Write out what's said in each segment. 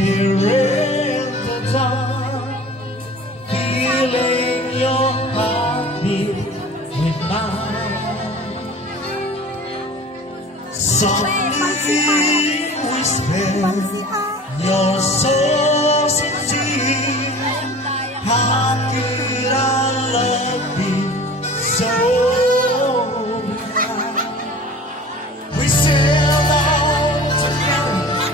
Here in the dark, feeling your heartbeat with mine. Softly whisper your soul sincere. How could our love be so blind? We sailed on together,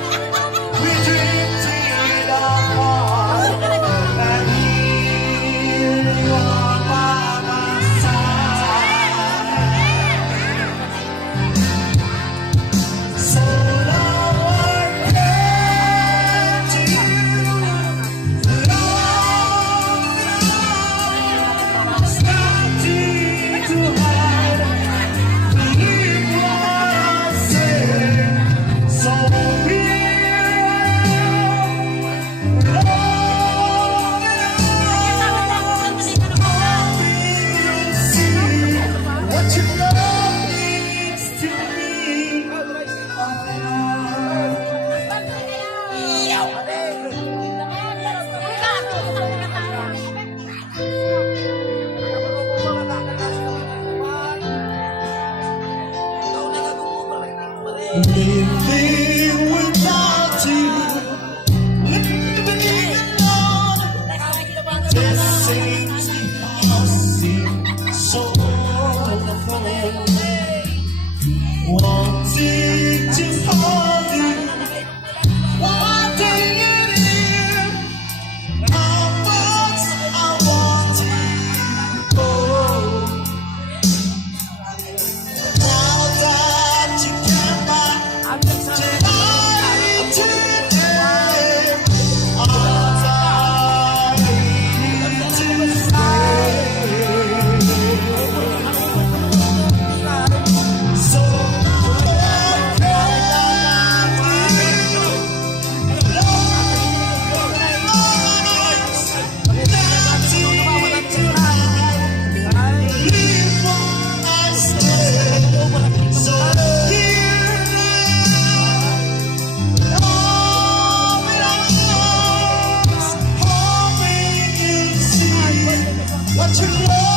we drifted apart, and here you are by my side. So now I come to you, love, starting to hide. Believe what I say, so what you love means to me. Living without you, living alone, this seems so awful. Wanting to hold you, wanting it in, how much I want you to go. Now that you came back tonight, today, all I need to say. So what you love